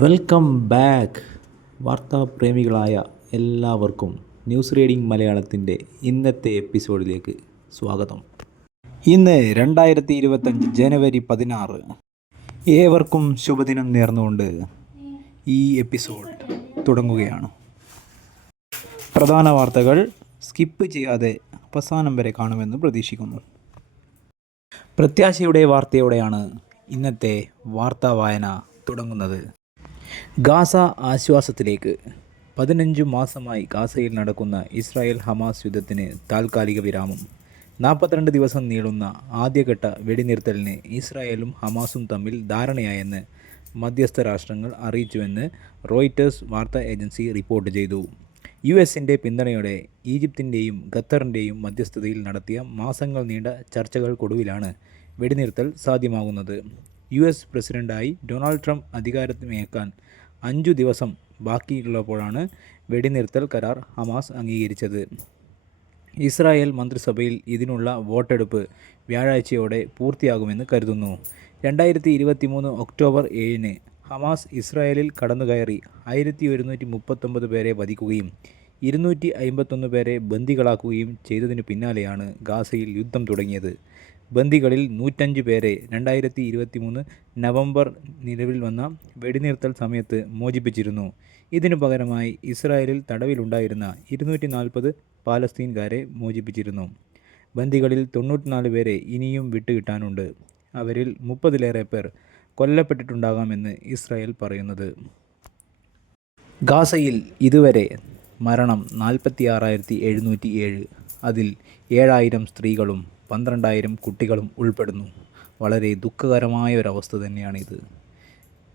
Welcome back. വാർത്താപ്രേമികളായ എല്ലാവർക്കും news reading മലയാളത്തിൻ്റെ ഇന്നത്തെ എപ്പിസോഡിലേക്ക് സ്വാഗതം. ഇന്ന് 2025 ജനുവരി 16. ഏവർക്കും ശുഭദിനം നേർന്നുകൊണ്ട് ഈ എപ്പിസോഡ് തുടങ്ങുകയാണ്. പ്രധാന വാർത്തകൾ സ്കിപ്പ് ചെയ്യാതെ അവസാനം വരെ കാണുമെന്ന് പ്രതീക്ഷിക്കുന്നു. പ്രത്യാശയുടെ വാർത്തയോടെയാണ് ഇന്നത്തെ വാർത്താ വായന തുടങ്ങുന്നത്. ഗാസ ആശ്വാസത്തിലേക്ക്. 15 മാസമായി ഗാസയിൽ നടക്കുന്ന ഇസ്രായേൽ ഹമാസ് യുദ്ധത്തിന് താൽക്കാലിക വിരാമം. 42 ദിവസം നീളുന്ന ആദ്യഘട്ട വെടിനിർത്തലിന് ഇസ്രായേലും ഹമാസും തമ്മിൽ ധാരണയായെന്ന് മധ്യസ്ഥ രാഷ്ട്രങ്ങൾ അറിയിച്ചുവെന്ന് റോയിറ്റേഴ്സ് വാർത്താ ഏജൻസി റിപ്പോർട്ട് ചെയ്തു. US-ൻ്റെ പിന്തുണയോടെ ഈജിപ്തിൻ്റെയും ഖത്തറിൻ്റെയും മധ്യസ്ഥതയിൽ നടത്തിയ മാസങ്ങൾ നീണ്ട ചർച്ചകൾക്കൊടുവിലാണ് വെടിനിർത്തൽ സാധ്യമാകുന്നത്. US പ്രസിഡന്റായി ഡൊണാൾഡ് ട്രംപ് അധികാരമേൽക്കാൻ 5 ദിവസം ബാക്കിയുള്ളപ്പോഴാണ് വെടിനിർത്തൽ കരാർ ഹമാസ് അംഗീകരിച്ചത്. ഇസ്രായേൽ മന്ത്രിസഭയിൽ ഇതിനുള്ള വോട്ടെടുപ്പ് വ്യാഴാഴ്ചയോടെ പൂർത്തിയാകുമെന്ന് കരുതുന്നു. 2023 ഒക്ടോബർ 7 ഹമാസ് ഇസ്രായേലിൽ കടന്നുകയറി 1139 പേരെ വധിക്കുകയും 251 പേരെ ബന്ദികളാക്കുകയും ചെയ്തതിനു പിന്നാലെയാണ് ഗാസയിൽ യുദ്ധം തുടങ്ങിയത്. ബന്ദികളിൽ 105 പേരെ 2023 നവംബർ നിലവിൽ വന്ന വെടിനിർത്തൽ സമയത്ത് മോചിപ്പിച്ചിരുന്നു. ഇതിനു പകരമായി ഇസ്രായേലിൽ തടവിലുണ്ടായിരുന്ന 240 പാലസ്തീൻകാരെ മോചിപ്പിച്ചിരുന്നു. ബന്ദികളിൽ 94 പേരെ ഇനിയും വിട്ടുകിട്ടാനുണ്ട്. അവരിൽ 30-ലേറെ പേർ കൊല്ലപ്പെട്ടിട്ടുണ്ടാകാമെന്ന് ഇസ്രായേൽ പറയുന്നത്. ഗാസയിൽ ഇതുവരെ മരണം 46,707. അതിൽ 7,000 സ്ത്രീകളും 12,000 കുട്ടികളും ഉൾപ്പെടുന്നു. വളരെ ദുഃഖകരമായ ഒരവസ്ഥ തന്നെയാണിത്.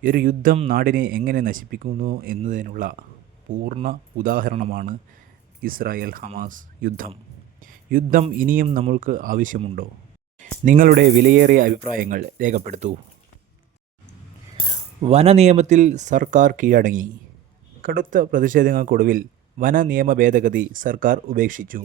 ഒരു യുദ്ധം നാടിനെ എങ്ങനെ നശിപ്പിക്കുന്നു എന്നതിനുള്ള പൂർണ്ണ ഉദാഹരണമാണ് ഇസ്രായേൽ ഹമാസ് യുദ്ധം. യുദ്ധം ഇനിയും നമ്മൾക്ക് ആവശ്യമുണ്ടോ? നിങ്ങളുടെ വിലയേറിയ അഭിപ്രായങ്ങൾ രേഖപ്പെടുത്തൂ. വനനിയമത്തിൽ സർക്കാർ കീഴടങ്ങി. കടുത്ത പ്രതിഷേധങ്ങൾക്കൊടുവിൽ വന നിയമ ഭേദഗതി സർക്കാർ ഉപേക്ഷിച്ചു.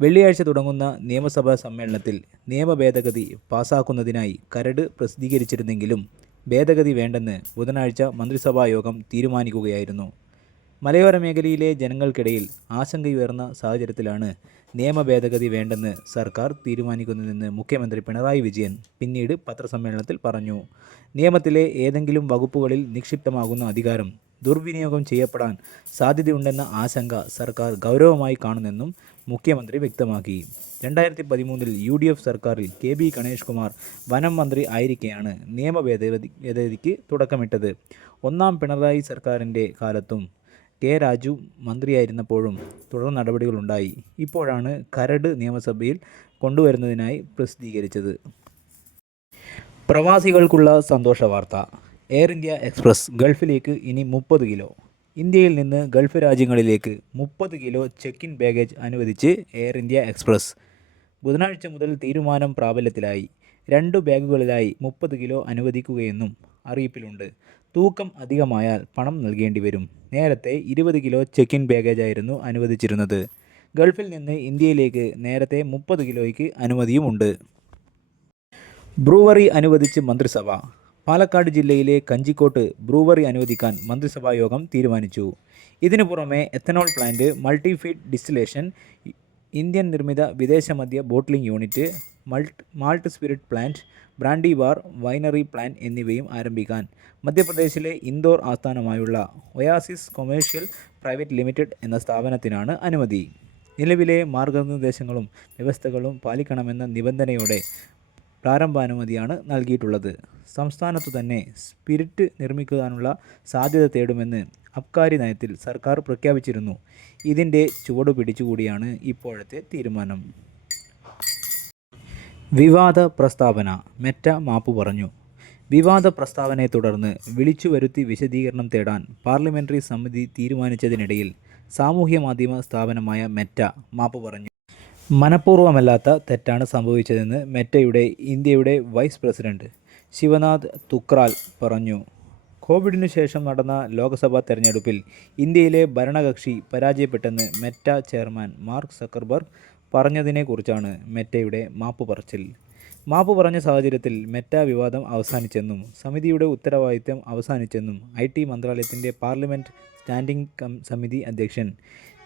വെള്ളിയാഴ്ച തുടങ്ങുന്ന നിയമസഭാ സമ്മേളനത്തിൽ നിയമ ഭേദഗതി പാസാക്കുന്നതിനായി കരട് പ്രസിദ്ധീകരിച്ചിരുന്നെങ്കിലും ഭേദഗതി വേണ്ടെന്ന് ബുധനാഴ്ച മന്ത്രിസഭാ യോഗം തീരുമാനിക്കുകയായിരുന്നു. മലയോര മേഖലയിലെ ജനങ്ങൾക്കിടയിൽ ആശങ്കയുയർന്ന സാഹചര്യത്തിലാണ് നിയമ ഭേദഗതി വേണ്ടെന്ന് സർക്കാർ തീരുമാനിക്കുന്നതെന്ന് മുഖ്യമന്ത്രി പിണറായി വിജയൻ പിന്നീട് പത്രസമ്മേളനത്തിൽ പറഞ്ഞു. നിയമത്തിലെ ഏതെങ്കിലും വകുപ്പുകളിൽ നിക്ഷിപ്തമാകുന്ന അധികാരം ദുർവിനിയോഗം ചെയ്യപ്പെടാൻ സാധ്യതയുണ്ടെന്ന ആശങ്ക സർക്കാർ ഗൗരവമായി കാണുന്നെന്നും മുഖ്യമന്ത്രി വ്യക്തമാക്കി. 2013 UDF സർക്കാരിൽ KB ഗണേഷ് കുമാർ വനം മന്ത്രി ആയിരിക്കെയാണ് നിയമ ഭേദഗതിക്ക് തുടക്കമിട്ടത്. ഒന്നാം പിണറായി സർക്കാരിൻ്റെ കാലത്തും K രാജു മന്ത്രിയായിരുന്നപ്പോഴും തുടർ നടപടികളുണ്ടായി. ഇപ്പോഴാണ് കരട് നിയമസഭയിൽ കൊണ്ടുവരുന്നതിനായി പ്രസിദ്ധീകരിച്ചത്. പ്രവാസികൾക്കുള്ള സന്തോഷ വാർത്ത. എയർ ഇന്ത്യ എക്സ്പ്രസ് ഗൾഫിലേക്ക് ഇനി 30 കിലോ. ഇന്ത്യയിൽ നിന്ന് ഗൾഫ് രാജ്യങ്ങളിലേക്ക് 30 കിലോ ചെക്ക് ഇൻ ബാഗേജ് അനുവദിച്ച് എയർ ഇന്ത്യ എക്സ്പ്രസ്. ബുധനാഴ്ച മുതൽ തീരുമാനം പ്രാബല്യത്തിലായി. 2 ബാഗുകളിലായി 30 കിലോ അനുവദിക്കുകയെന്നും അറിയിപ്പിലുണ്ട്. തൂക്കം അധികമായാൽ പണം നൽകേണ്ടി വരും. നേരത്തെ 20 കിലോ ചെക്ക് ഇൻ ബാഗേജായിരുന്നു അനുവദിച്ചിരുന്നത്. ഗൾഫിൽ നിന്ന് ഇന്ത്യയിലേക്ക് നേരത്തെ 30 കിലോയ്ക്ക് അനുമതിയുമുണ്ട്. ബ്രൂവറി അനുവദിച്ച് മന്ത്രിസഭ. പാലക്കാട് ജില്ലയിലെ കഞ്ചിക്കോട്ട് ബ്രൂവറി അനുവദിക്കാൻ മന്ത്രിസഭാ യോഗം തീരുമാനിച്ചു. ഇതിനു പുറമെ ethanol plant, multi feed distillation, Indian നിർമ്മിത വിദേശ മദ്യ bottling unit, malt spirit plant, brandy bar, winery plant എന്നിവയും ആരംഭിക്കാൻ മധ്യപ്രദേശിലെ ഇൻദോർ ആസ്ഥാനമായുള്ള ഒയാസിസ് കൊമേഴ്ഷ്യൽ പ്രൈവറ്റ് ലിമിറ്റഡ് എന്ന സ്ഥാപനത്തിനാണ് അനുമതി. നിലവിലെ മാർഗനിർദ്ദേശങ്ങളും വ്യവസ്ഥകളും പാലിക്കണമെന്ന നിബന്ധനയോടെ പ്രാരംഭാനുമതിയാണ് നൽകിയിട്ടുള്ളത്. സംസ്ഥാനത്തു തന്നെ സ്പിരിറ്റ് നിർമ്മിക്കാനുള്ള സാധ്യത തേടുമെന്ന് അബ്കാരി നയത്തിൽ സർക്കാർ പ്രഖ്യാപിച്ചിരുന്നു. ഇതിൻ്റെ ചുവടുപിടിച്ചുകൂടിയാണ് ഇപ്പോഴത്തെ തീരുമാനം. വിവാദ പ്രസ്താവന. മെറ്റ മാപ്പ് പറഞ്ഞു. വിവാദ പ്രസ്താവനയെ തുടർന്ന് വിളിച്ചുവരുത്തി വിശദീകരണം തേടാൻ പാർലമെൻ്ററി സമിതി തീരുമാനിച്ചതിനിടയിൽ സാമൂഹ്യ മാധ്യമ സ്ഥാപനമായ മെറ്റ മാപ്പ് പറഞ്ഞു. മനഃപൂർവ്വമല്ലാത്ത തെറ്റാണ് സംഭവിച്ചതെന്ന് മെറ്റയുടെ ഇന്ത്യയുടെ വൈസ് പ്രസിഡന്റ് ശിവനാഥ് തുക്രാൽ പറഞ്ഞു. കോവിഡിനു ശേഷം നടന്ന ലോക്സഭാ തെരഞ്ഞെടുപ്പിൽ ഇന്ത്യയിലെ ഭരണകക്ഷി പരാജയപ്പെട്ടെന്ന് മെറ്റ ചെയർമാൻ മാർക്ക് സക്കർബർഗ് പറഞ്ഞതിനെക്കുറിച്ചാണ് മെറ്റയുടെ മാപ്പ് പറച്ചിൽ. മാപ്പ് പറഞ്ഞ സാഹചര്യത്തിൽ മെറ്റ വിവാദം അവസാനിച്ചെന്നും സമിതിയുടെ ഉത്തരവാദിത്തം അവസാനിച്ചെന്നും IT മന്ത്രാലയത്തിൻ്റെ പാർലമെൻറ്റ് സ്റ്റാൻഡിംഗ് സമിതി അധ്യക്ഷൻ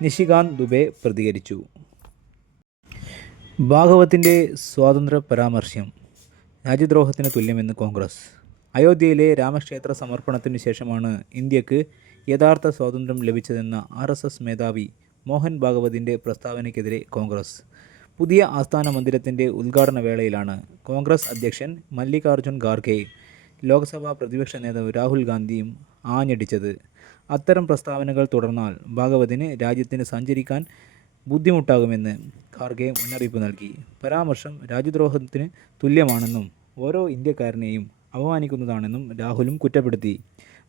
നിഷികാന്ത് ദുബെ പ്രതികരിച്ചു. ഭാഗവതിൻ്റെ സ്വാതന്ത്ര്യ പരാമർശം രാജ്യദ്രോഹത്തിന് തുല്യമെന്ന് കോൺഗ്രസ്. അയോധ്യയിലെ രാമക്ഷേത്ര സമർപ്പണത്തിനു ശേഷമാണ് ഇന്ത്യക്ക് യഥാർത്ഥ സ്വാതന്ത്ര്യം ലഭിച്ചതെന്ന RSS മേധാവി മോഹൻ ഭാഗവതിൻ്റെ പ്രസ്താവനയ്ക്കെതിരെ കോൺഗ്രസ്. പുതിയ ആസ്ഥാന മന്ദിരത്തിൻ്റെ ഉദ്ഘാടന വേളയിലാണ് കോൺഗ്രസ് അധ്യക്ഷൻ മല്ലികാർജ്ജുൻ ഖാർഗെ ലോക്സഭാ പ്രതിപക്ഷ നേതാവ് രാഹുൽ ഗാന്ധിയും ആഞ്ഞടിച്ചത്. അത്തരം പ്രസ്താവനകൾ തുടർന്നാൽ ഭാഗവതിന് രാജ്യത്തിന് സഞ്ചരിക്കാൻ ബുദ്ധിമുട്ടാകുമെന്ന് ഖാർഗെ മുന്നറിയിപ്പ് നൽകി. പരാമർശം രാജ്യദ്രോഹത്തിന് തുല്യമാണെന്നും ഓരോ ഇന്ത്യക്കാരനെയും അപമാനിക്കുന്നതാണെന്നും രാഹുലും കുറ്റപ്പെടുത്തി.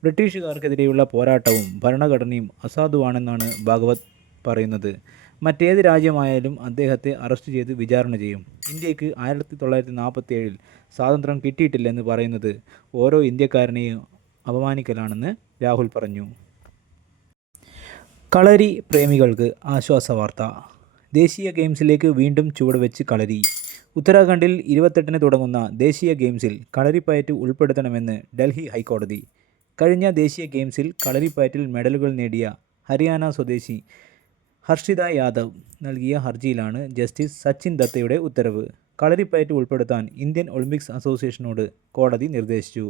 ബ്രിട്ടീഷുകാർക്കെതിരെയുള്ള പോരാട്ടവും ഭരണഘടനയും അസാധുവാണെന്നാണ് ഭാഗവത് പറയുന്നത്. മറ്റേത് രാജ്യമായാലും അദ്ദേഹത്തെ അറസ്റ്റ് ചെയ്ത് വിചാരണ ചെയ്യും. ഇന്ത്യക്ക് 1947 സ്വാതന്ത്ര്യം കിട്ടിയിട്ടില്ലെന്ന് പറയുന്നത് ഓരോ ഇന്ത്യക്കാരനെയും അപമാനിക്കലാണെന്ന് രാഹുൽ പറഞ്ഞു. കളരി പ്രേമികൾക്ക് ആശ്വാസവാർത്ത. ദേശീയ ഗെയിംസിലേക്ക് വീണ്ടും ചുവടുവെച്ച് കളരി. ഉത്തരാഖണ്ഡിൽ 28-ന് തുടങ്ങുന്ന ദേശീയ ഗെയിംസിൽ കളരിപ്പയറ്റ് ഉൾപ്പെടുത്തണമെന്ന് ഡൽഹി ഹൈക്കോടതി. കഴിഞ്ഞ ദേശീയ ഗെയിംസിൽ കളരിപ്പയറ്റിൽ മെഡലുകൾ നേടിയ ഹരിയാന സ്വദേശി ഹർഷിത യാദവ് നൽകിയ ഹർജിയിലാണ് ജസ്റ്റിസ് സച്ചിൻ ദത്തയുടെ ഉത്തരവ്. കളരിപ്പയറ്റ് ഉൾപ്പെടുത്താൻ ഇന്ത്യൻ ഒളിമ്പിക്സ് അസോസിയേഷനോട് കോടതി നിർദ്ദേശിച്ചു.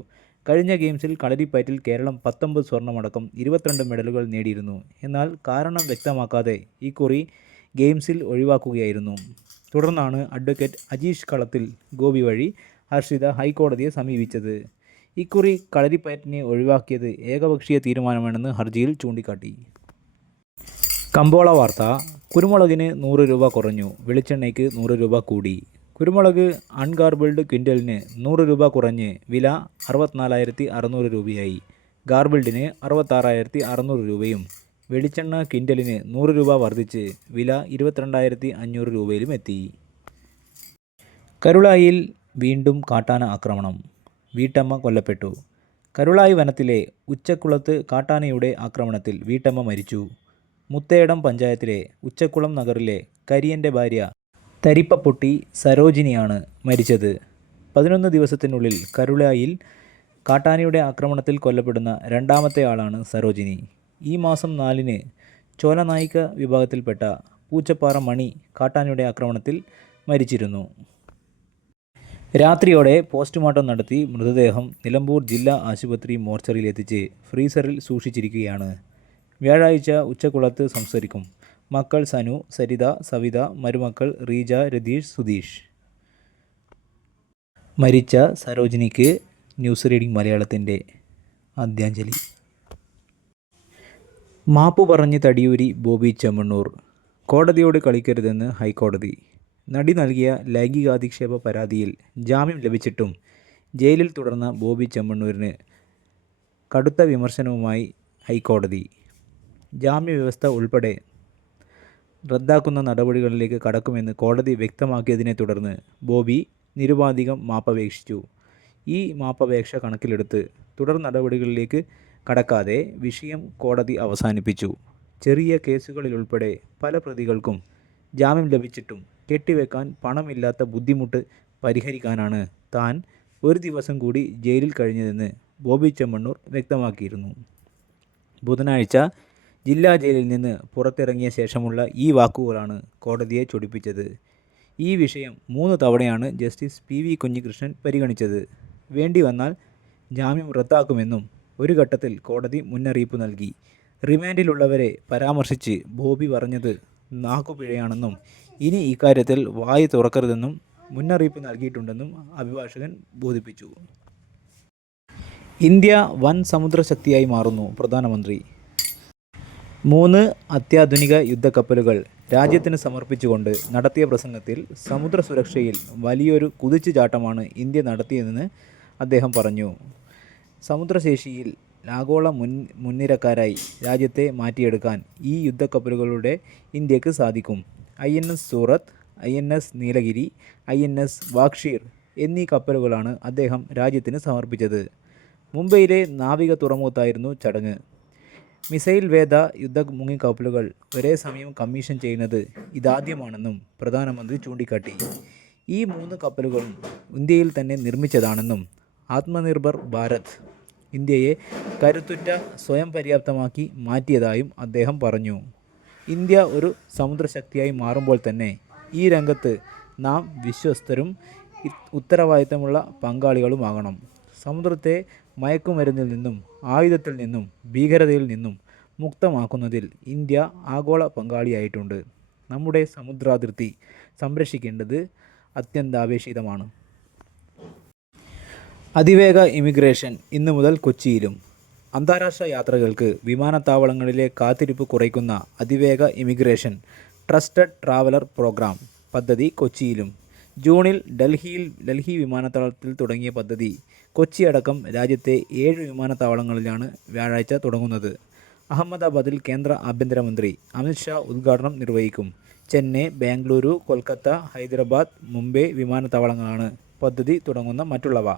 കഴിഞ്ഞ ഗെയിംസിൽ കളരിപ്പയറ്റിൽ കേരളം 19 സ്വർണ്ണമടക്കം 22 മെഡലുകൾ നേടിയിരുന്നു. എന്നാൽ കാരണം വ്യക്തമാക്കാതെ ഇക്കുറി ഗെയിംസിൽ ഒഴിവാക്കുകയായിരുന്നു. തുടർന്നാണ് അഡ്വക്കേറ്റ് അജീഷ് കളത്തിൽ ഗോപി വഴി ഹർഷിത ഹൈക്കോടതിയെ സമീപിച്ചത്. ഇക്കുറി കളരിപ്പയറ്റിനെ ഒഴിവാക്കിയത് ഏകപക്ഷീയ തീരുമാനമാണെന്ന് ഹർജിയിൽ ചൂണ്ടിക്കാട്ടി. കമ്പോള വാർത്ത. കുരുമുളകിന് 100 രൂപ കുറഞ്ഞു, വെളിച്ചെണ്ണയ്ക്ക് 100 രൂപ കൂടി. കുരുമുളക് അൺഗാർബിൾഡ് ക്വിൻ്റലിന് 100 രൂപ കുറഞ്ഞ് വില 64,600 രൂപയായി. ഗാർബിൾഡിന് 66,600 രൂപയും വെളിച്ചെണ്ണ ക്വിൻ്റലിന് 100 രൂപ വർദ്ധിച്ച് വില 22,500 രൂപയിലും എത്തി. കരുളായിൽ വീണ്ടും കാട്ടാന ആക്രമണം, വീട്ടമ്മ കൊല്ലപ്പെട്ടു. കരുളായി വനത്തിലെ ഉച്ചക്കുളത്ത് കാട്ടാനയുടെ ആക്രമണത്തിൽ വീട്ടമ്മ മരിച്ചു. മുത്തേടം പഞ്ചായത്തിലെ ഉച്ചക്കുളം നഗറിലെ കരിയൻ്റെ ഭാര്യ തരിപ്പപ്പൊട്ടി സരോജിനിയാണ് മരിച്ചത്. 11 ദിവസത്തിനുള്ളിൽ കരുളായിൽ കാട്ടാനയുടെ ആക്രമണത്തിൽ കൊല്ലപ്പെടുന്ന രണ്ടാമത്തെ ആളാണ് സരോജിനി. ഈ മാസം 4-ന് ചോലനായിക വിഭാഗത്തിൽപ്പെട്ട പൂച്ചപ്പാറ മണി കാട്ടാനയുടെ ആക്രമണത്തിൽ മരിച്ചിരുന്നു. രാത്രിയോടെ പോസ്റ്റ്മോർട്ടം നടത്തി മൃതദേഹം നിലമ്പൂർ ജില്ലാ ആശുപത്രി മോർച്ചറിയിൽ എത്തിച്ച് ഫ്രീസറിൽ സൂക്ഷിച്ചിരിക്കുകയാണ്. വ്യാഴാഴ്ച ഉച്ചക്കുളത്ത് സംസ്കരിക്കും. മക്കൾ സനു, സരിത, സവിത, മരുമക്കൾ റീജ, രതീഷ്, സുധീഷ്. മരിച്ച സരോജിനിക്ക് ന്യൂസ് റീഡിംഗ് മലയാളത്തിൻ്റെ ആദ്യാഞ്ജലി. മാപ്പ് പറഞ്ഞ് തടിയൂരി ബോബി ചെമ്മണ്ണൂർ. കോടതിയോട് കളിക്കരുതെന്ന് ഹൈക്കോടതി. നടി നൽകിയ ലൈംഗികാധിക്ഷേപ പരാതിയിൽ ജാമ്യം ലഭിച്ചിട്ടും ജയിലിൽ തുടർന്ന ബോബി ചെമ്മണ്ണൂരിന് കടുത്ത വിമർശനവുമായി ഹൈക്കോടതി. ജാമ്യവ്യവസ്ഥ ഉൾപ്പെടെ റദ്ദാക്കുന്ന നടപടികളിലേക്ക് കടക്കുമെന്ന് കോടതി വ്യക്തമാക്കിയതിനെ തുടർന്ന് ബോബി നിരുപാധികം മാപ്പപേക്ഷിച്ചു. ഈ മാപ്പപേക്ഷ കണക്കിലെടുത്ത് തുടർ നടപടികളിലേക്ക് കടക്കാതെ വിഷയം കോടതി അവസാനിപ്പിച്ചു. ചെറിയ കേസുകളിലുൾപ്പെടെ പല പ്രതികൾക്കും ജാമ്യം ലഭിച്ചിട്ടും കെട്ടിവെക്കാൻ പണമില്ലാത്ത ബുദ്ധിമുട്ട് പരിഹരിക്കാനാണ് താൻ ഒരു ദിവസം കൂടി ജയിലിൽ കഴിഞ്ഞതെന്ന് ബോബി ചെമ്മണ്ണൂർ വ്യക്തമാക്കിയിരുന്നു. ബുധനാഴ്ച ജില്ലാ ജയിലിൽ നിന്ന് പുറത്തിറങ്ങിയ ശേഷമുള്ള ഈ വാക്കുകളാണ് കോടതിയെ ചൊടിപ്പിച്ചത്. ഈ വിഷയം 3 തവണയാണ് ജസ്റ്റിസ് PV കുഞ്ഞികൃഷ്ണൻ പരിഗണിച്ചത്. വേണ്ടി വന്നാൽ ജാമ്യം റദ്ദാക്കുമെന്നും ഒരു ഘട്ടത്തിൽ കോടതി മുന്നറിയിപ്പ് നൽകി. റിമാൻഡിലുള്ളവരെ പരാമർശിച്ച് ബോബി പറഞ്ഞത് നാക്കുപിഴയാണെന്നും ഇനി ഇക്കാര്യത്തിൽ വായ് തുറക്കരുതെന്നും മുന്നറിയിപ്പ് നൽകിയിട്ടുണ്ടെന്നും അഭിഭാഷകൻ ബോധിപ്പിച്ചു. ഇന്ത്യ വൻ സമുദ്രശക്തിയായി മാറുന്നു. പ്രധാനമന്ത്രി 3 അത്യാധുനിക യുദ്ധക്കപ്പലുകൾ രാജ്യത്തിന് സമർപ്പിച്ചുകൊണ്ട് നടത്തിയ പ്രസംഗത്തിൽ സമുദ്ര സുരക്ഷയിൽ വലിയൊരു കുതിച്ചുചാട്ടമാണ് ഇന്ത്യ നടത്തിയതെന്ന് അദ്ദേഹം പറഞ്ഞു. സമുദ്രശേഷിയിൽ ആഗോള മുൻനിരക്കാരായി രാജ്യത്തെ മാറ്റിയെടുക്കാൻ ഈ യുദ്ധക്കപ്പലുകളുടെ ഇന്ത്യക്ക് സാധിക്കും. INS സൂറത്ത്, INS നീലഗിരി, INS വാഗ്ഷീർ എന്നീ കപ്പലുകളാണ് അദ്ദേഹം രാജ്യത്തിന് സമർപ്പിച്ചത്. മുംബൈയിലെ നാവിക തുറമുഖത്തായിരുന്നു ചടങ്ങ്. മിസൈൽ വേധ യുദ്ധ മുങ്ങിക്കപ്പലുകൾ ഒരേ സമയം കമ്മീഷൻ ചെയ്യുന്നത് ഇതാദ്യമാണെന്നും പ്രധാനമന്ത്രി ചൂണ്ടിക്കാട്ടി. ഈ 3 കപ്പലുകളും ഇന്ത്യയിൽ തന്നെ നിർമ്മിച്ചതാണെന്നും ആത്മനിർഭർ ഭാരത് ഇന്ത്യയെ കരുത്തുറ്റ സ്വയം പര്യാപ്തമാക്കി മാറ്റിയതായും അദ്ദേഹം പറഞ്ഞു. ഇന്ത്യ ഒരു സമുദ്രശക്തിയായി മാറുമ്പോൾ തന്നെ ഈ രംഗത്ത് നാം വിശ്വസ്തരും ഉത്തരവാദിത്തമുള്ള പങ്കാളികളുമാകണം. സമുദ്രത്തെ മയക്കുമരുന്നിൽ നിന്നും ആയുധത്തിൽ നിന്നും ഭീകരതയിൽ നിന്നും മുക്തമാക്കുന്നതിൽ ഇന്ത്യ ആഗോള പങ്കാളിയായിട്ടുണ്ട്. നമ്മുടെ സമുദ്രാതിർത്തി സംരക്ഷിക്കേണ്ടത് അത്യന്താപേക്ഷിതമാണ്. അതിവേഗ ഇമിഗ്രേഷൻ ഇന്നു മുതൽ കൊച്ചിയിലും. അന്താരാഷ്ട്ര യാത്രകൾക്ക് വിമാനത്താവളങ്ങളിലെ കാത്തിരിപ്പ് കുറയ്ക്കുന്ന അതിവേഗ ഇമിഗ്രേഷൻ ട്രസ്റ്റഡ് ട്രാവലർ പ്രോഗ്രാം പദ്ധതി കൊച്ചിയിലും. ജൂണിൽ ഡൽഹി വിമാനത്താവളത്തിൽ തുടങ്ങിയ പദ്ധതി കൊച്ചി അടക്കം രാജ്യത്തെ 7 വിമാനത്താവളങ്ങളിലാണ് വ്യാഴാഴ്ച തുടങ്ങുന്നത്. അഹമ്മദാബാദിൽ കേന്ദ്ര ആഭ്യന്തരമന്ത്രി അമിത് ഷാ ഉദ്ഘാടനം നിർവഹിക്കും. ചെന്നൈ, ബാംഗ്ലൂരു, കൊൽക്കത്ത, ഹൈദരാബാദ്, മുംബൈ വിമാനത്താവളങ്ങളാണ് പദ്ധതി തുടങ്ങുന്ന മറ്റുള്ളവ.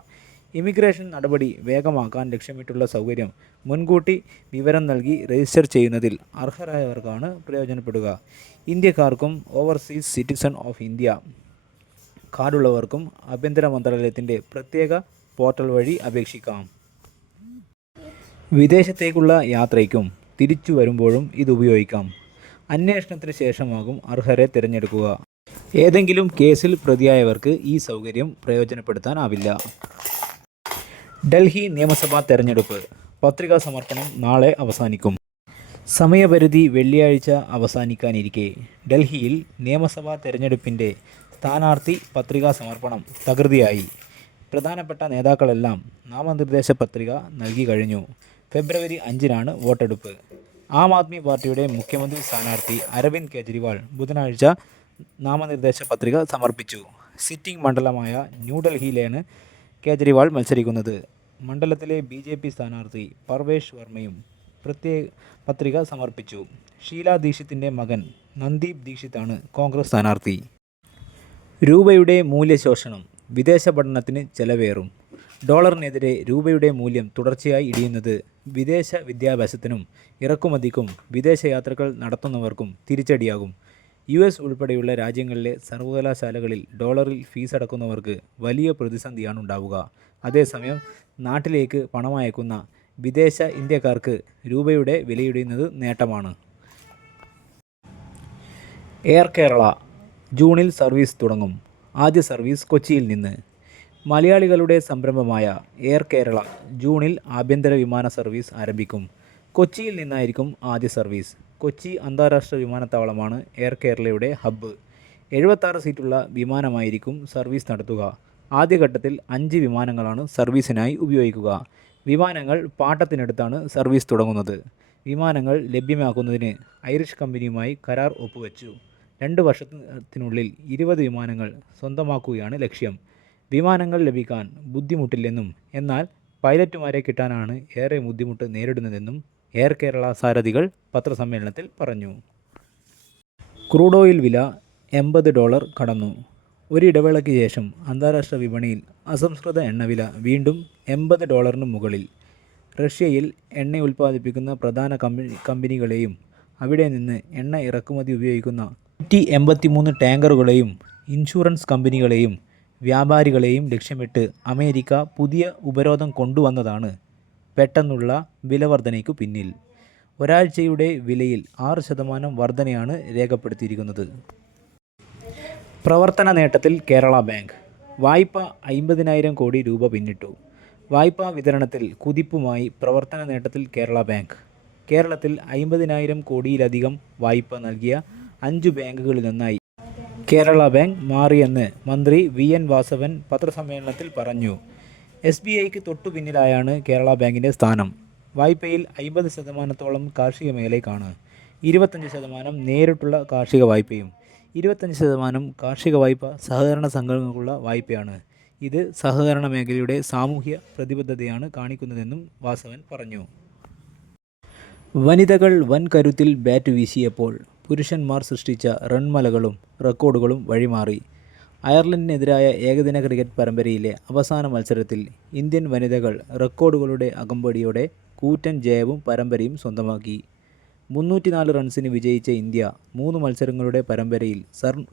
ഇമിഗ്രേഷൻ നടപടി വേഗമാക്കാൻ ലക്ഷ്യമിട്ടുള്ള സൗകര്യം മുൻകൂട്ടി വിവരം നൽകി രജിസ്റ്റർ ചെയ്യുന്നതിൽ അർഹരായവർക്കാണ് പ്രയോജനപ്പെടുക. ഇന്ത്യക്കാർക്കും ഓവർസീസ് സിറ്റിസൺ ഓഫ് ഇന്ത്യ കാർഡുള്ളവർക്കും ആഭ്യന്തര മന്ത്രാലയത്തിൻ്റെ പ്രത്യേക പോർട്ടൽ വഴി അപേക്ഷിക്കാം. വിദേശത്തേക്കുള്ള യാത്രയ്ക്കും തിരിച്ചു വരുമ്പോഴും ഇത് ഉപയോഗിക്കാം. അന്വേഷണത്തിന് ശേഷമാകും അർഹരെ തിരഞ്ഞെടുക്കുക. ഏതെങ്കിലും കേസിൽ പ്രതിയായവർക്ക് ഈ സൗകര്യം പ്രയോജനപ്പെടുത്താനാവില്ല. ഡൽഹി നിയമസഭാ തെരഞ്ഞെടുപ്പ് പത്രികാ സമർപ്പണം നാളെ അവസാനിക്കും. സമയപരിധി വെള്ളിയാഴ്ച അവസാനിക്കാനിരിക്കെ ഡൽഹിയിൽ നിയമസഭാ തെരഞ്ഞെടുപ്പിൻ്റെ സ്ഥാനാർത്ഥി പത്രികാ സമർപ്പണം തകൃതിയായി. പ്രധാനപ്പെട്ട നേതാക്കളെല്ലാം നാമനിർദ്ദേശ പത്രിക നൽകി കഴിഞ്ഞു. ഫെബ്രുവരി 5-നാണ് വോട്ടെടുപ്പ്. ആം ആദ്മി പാർട്ടിയുടെ മുഖ്യമന്ത്രി സ്ഥാനാർത്ഥി അരവിന്ദ് കെജ്രിവാൾ ബുധനാഴ്ച നാമനിർദ്ദേശ പത്രിക സമർപ്പിച്ചു. സിറ്റിംഗ് മണ്ഡലമായ ന്യൂഡൽഹിയിലാണ് കേജ്രിവാൾ മത്സരിക്കുന്നത്. മണ്ഡലത്തിലെ BJP സ്ഥാനാർത്ഥി പർവേഷ് വർമ്മയും പത്രിക സമർപ്പിച്ചു. ഷീല ദീക്ഷിത്തിൻ്റെ മകൻ നന്ദീപ് ദീക്ഷിതാണ് കോൺഗ്രസ് സ്ഥാനാർത്ഥി. രൂപയുടെ മൂല്യശോഷണം വിദേശ പഠനത്തിന് ചെലവേറും. ഡോളറിനെതിരെ രൂപയുടെ മൂല്യം തുടർച്ചയായി ഇടിയുന്നത് വിദേശ വിദ്യാഭ്യാസത്തിനും ഇറക്കുമതിക്കും വിദേശയാത്രകൾ നടത്തുന്നവർക്കും തിരിച്ചടിയാകും. US ഉൾപ്പെടെയുള്ള രാജ്യങ്ങളിലെ സർവകലാശാലകളിൽ ഡോളറിൽ ഫീസടക്കുന്നവർക്ക് വലിയ പ്രതിസന്ധിയാണ് ഉണ്ടാവുക. അതേസമയം നാട്ടിലേക്ക് പണമയക്കുന്ന വിദേശ ഇന്ത്യക്കാർക്ക് രൂപയുടെ വിലയിടിയുന്നത് നേട്ടമാണ്. എയർ കേരള ജൂണിൽ സർവീസ് തുടങ്ങും. ആദ്യ സർവീസ് കൊച്ചിയിൽ നിന്ന്. മലയാളികളുടെ സംരംഭമായ എയർ കേരള ജൂണിൽ ആഭ്യന്തര വിമാന സർവീസ് ആരംഭിക്കും. കൊച്ചിയിൽ നിന്നായിരിക്കും ആദ്യ സർവീസ്. കൊച്ചി അന്താരാഷ്ട്ര വിമാനത്താവളമാണ് എയർ കേരളയുടെ ഹബ്ബ്. 76 സീറ്റുള്ള വിമാനമായിരിക്കും സർവീസ് നടത്തുക. ആദ്യഘട്ടത്തിൽ 5 വിമാനങ്ങളാണ് സർവീസിനായി ഉപയോഗിക്കുക. വിമാനങ്ങൾ പാട്ടത്തിനെടുത്താണ് സർവീസ് തുടങ്ങുന്നത്. വിമാനങ്ങൾ ലഭ്യമാക്കുന്നതിന് ഐറിഷ് കമ്പനിയുമായി കരാർ ഒപ്പുവെച്ചു. 2 വർഷത്തിനുള്ളിൽ 20 വിമാനങ്ങൾ സ്വന്തമാക്കുകയാണ് ലക്ഷ്യം. വിമാനങ്ങൾ ലഭിക്കാൻ ബുദ്ധിമുട്ടില്ലെന്നും എന്നാൽ പൈലറ്റുമാരെ കിട്ടാനാണ് ഏറെ ബുദ്ധിമുട്ട് നേരിടുന്നതെന്നും എയർ കേരള സാരഥികൾ പത്രസമ്മേളനത്തിൽ പറഞ്ഞു. ക്രൂഡ് ഓയിൽ വില $80 കടന്നു. ഒരിടവേളയ്ക്ക് ശേഷം അന്താരാഷ്ട്ര വിപണിയിൽ അസംസ്കൃത എണ്ണവില വീണ്ടും $80 മുകളിൽ. റഷ്യയിൽ എണ്ണ ഉൽപ്പാദിപ്പിക്കുന്ന പ്രധാന കമ്പനികളെയും അവിടെ നിന്ന് എണ്ണ ഇറക്കുമതി ഉപയോഗിക്കുന്ന 183 ടാങ്കറുകളെയും ഇൻഷുറൻസ് കമ്പനികളെയും വ്യാപാരികളെയും ലക്ഷ്യമിട്ട് അമേരിക്ക പുതിയ ഉപരോധം കൊണ്ടുവന്നതാണ് പെട്ടെന്നുള്ള വിലവർധനയ്ക്കു പിന്നിൽ. ഒരാഴ്ചയുടെ വിലയിൽ 6% വർധനയാണ് രേഖപ്പെടുത്തിയിരിക്കുന്നത്. പ്രവർത്തന നേട്ടത്തിൽ കേരള ബാങ്ക്. വായ്പ 50,000 കോടി രൂപ പിന്നിട്ടു. വായ്പാ വിതരണത്തിൽ കുതിപ്പുമായി പ്രവർത്തന നേട്ടത്തിൽ കേരള ബാങ്ക്. കേരളത്തിൽ 50,000 കോടിയിലധികം വായ്പ നൽകിയ 5 ബാങ്കുകളിലൊന്നായി കേരള ബാങ്ക് മാറിയെന്ന് മന്ത്രി VN വാസവൻ പത്രസമ്മേളനത്തിൽ പറഞ്ഞു. SBIക്ക് തൊട്ടു പിന്നിലായാണ് കേരള ബാങ്കിൻ്റെ സ്ഥാനം. വായ്പയിൽ 50% കാർഷിക മേഖലയ്ക്കാണ്. 25% നേരിട്ടുള്ള കാർഷിക വായ്പയും 25% കാർഷിക വായ്പ സഹകരണ സംഘങ്ങൾക്കുള്ള വായ്പയാണ്. ഇത് സഹകരണ മേഖലയുടെ സാമൂഹ്യ പ്രതിബദ്ധതയാണ് കാണിക്കുന്നതെന്നും വാസവൻ പറഞ്ഞു. വനിതകൾ വൻ കരുത്തിൽ ബാറ്റ് വീശിയപ്പോൾ പുരുഷന്മാർ സൃഷ്ടിച്ച റൺമലകളും റെക്കോർഡുകളും വഴിമാറി. അയർലൻഡിനെതിരായ ഏകദിന ക്രിക്കറ്റ് പരമ്പരയിലെ അവസാന മത്സരത്തിൽ ഇന്ത്യൻ വനിതകൾ റെക്കോർഡുകളുടെ അകമ്പടിയോടെ കൂറ്റൻ ജയവും പരമ്പരയും സ്വന്തമാക്കി. 304 റൺസിന് വിജയിച്ച ഇന്ത്യ 3 മത്സരങ്ങളുടെ പരമ്പരയിൽ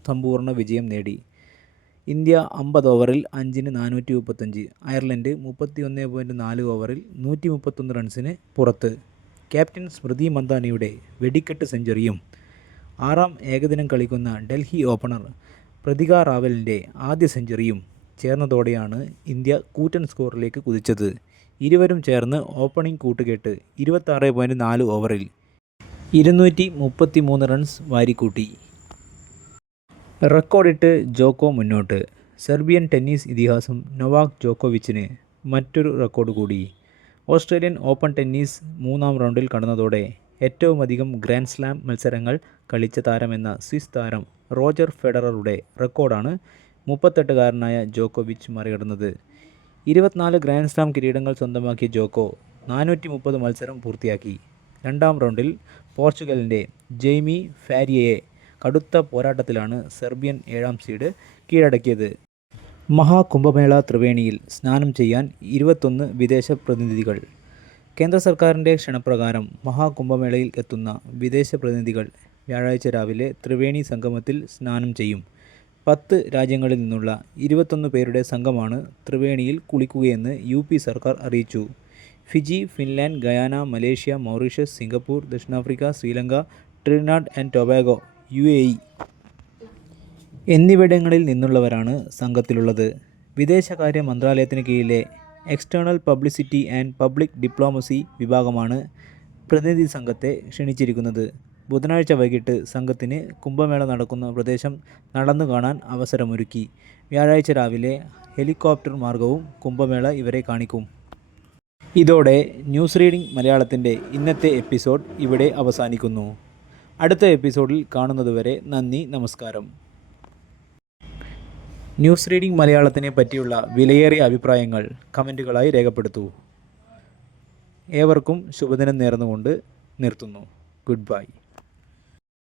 സമ്പൂർണ്ണ വിജയം നേടി. ഇന്ത്യ 50 ഓവറിൽ 5-ന് 435. അയർലൻഡ് 31.4 ഓവറിൽ 131 റൺസിന് പുറത്ത്. ക്യാപ്റ്റൻ സ്മൃതി മന്ദാനയുടെ വെടിക്കെട്ട് സെഞ്ചുറിയും 6ാം ഏകദിനം കളിക്കുന്ന ഡൽഹി ഓപ്പണർ പ്രതിക റാവലിൻ്റെ ആദ്യ സെഞ്ചുറിയും ചേർന്നതോടെയാണ് ഇന്ത്യ കൂറ്റൻ സ്കോറിലേക്ക് കുതിച്ചത്. ഇരുവരും ചേർന്ന് ഓപ്പണിംഗ് കൂട്ടുകെട്ട് 26.4 ഓവറിൽ 233 റൺസ് വാരിക്കൂട്ടി. റെക്കോർഡിട്ട് ജോക്കോ മുന്നോട്ട്. സെർബിയൻ ടെന്നീസ് ഇതിഹാസം നൊവാക് ജോക്കോവിച്ചിന് മറ്റൊരു റെക്കോർഡ് കൂടി. ഓസ്ട്രേലിയൻ ഓപ്പൺ ടെന്നീസ് 3ാം റൗണ്ടിൽ കടന്നതോടെ ഏറ്റവുമധികം ഗ്രാൻഡ് സ്ലാം മത്സരങ്ങൾ കളിച്ച താരമെന്ന സ്വിസ് താരം റോജർ ഫെഡററുടെ റെക്കോർഡാണ് 38-കാരനായ ജോക്കോവിച്ച് മറികടന്നത്. 24 ഗ്രാൻഡ് സ്ലാം കിരീടങ്ങൾ സ്വന്തമാക്കിയ ജോക്കോ 430 മത്സരം പൂർത്തിയാക്കി. 2ാം റൗണ്ടിൽ പോർച്ചുഗലിൻ്റെ ജെയ്മി ഫാരിയയെ കടുത്ത പോരാട്ടത്തിലാണ് സെർബിയൻ 7ാം സീഡ് കീഴടക്കിയത്. മഹാകുംഭമേള ത്രിവേണിയിൽ സ്നാനം ചെയ്യാൻ 21 വിദേശ പ്രതിനിധികൾ. കേന്ദ്ര സർക്കാരിൻ്റെ ക്ഷണപ്രകാരം മഹാകുംഭമേളയിൽ എത്തുന്ന വിദേശ പ്രതിനിധികൾ വ്യാഴാഴ്ച രാവിലെ ത്രിവേണി സംഗമത്തിൽ സ്നാനം ചെയ്യും. 10 രാജ്യങ്ങളിൽ നിന്നുള്ള 21 പേരുടെ സംഘമാണ് ത്രിവേണിയിൽ കുളിക്കുകയെന്ന് UP സർക്കാർ അറിയിച്ചു. Fiji, Finland, Guyana, Malaysia, Mauritius, Singapore, ദക്ഷിണാഫ്രിക്ക, Sri Lanka, Trinidad and Tobago, UAE എന്നിവിടങ്ങളിൽ നിന്നുള്ളവരാണ് സംഘത്തിലുള്ളത്. വിദേശകാര്യ മന്ത്രാലയത്തിന് കീഴിലെ external publicity and public diplomacy വിഭാഗമാണ് പ്രതിനിധി സംഘത്തെ ക്ഷണിച്ചിരിക്കുന്നത്. ബുധനാഴ്ച വൈകിട്ട് സംഘത്തിന് കുംഭമേള നടക്കുന്ന പ്രദേശം നടന്നു കാണാൻ അവസരമൊരുക്കി. വ്യാഴാഴ്ച രാവിലെ ഹെലികോപ്റ്റർ മാർഗവും കുംഭമേള ഇവരെ കാണിക്കും. ഇതോടെ ന്യൂസ് റീഡിംഗ് മലയാളത്തിൻ്റെ ഇന്നത്തെ എപ്പിസോഡ് ഇവിടെ അവസാനിക്കുന്നു. അടുത്ത എപ്പിസോഡിൽ കാണുന്നതുവരെ നന്ദി, നമസ്കാരം. ന്യൂസ് റീഡിംഗ് മലയാളത്തിനെ പറ്റിയുള്ള വിലയേറിയ അഭിപ്രായങ്ങൾ കമൻറ്റുകളായി രേഖപ്പെടുത്തൂ. ഏവർക്കും ശുഭദിനം നേർന്നുകൊണ്ട് നിർത്തുന്നു. Good bye.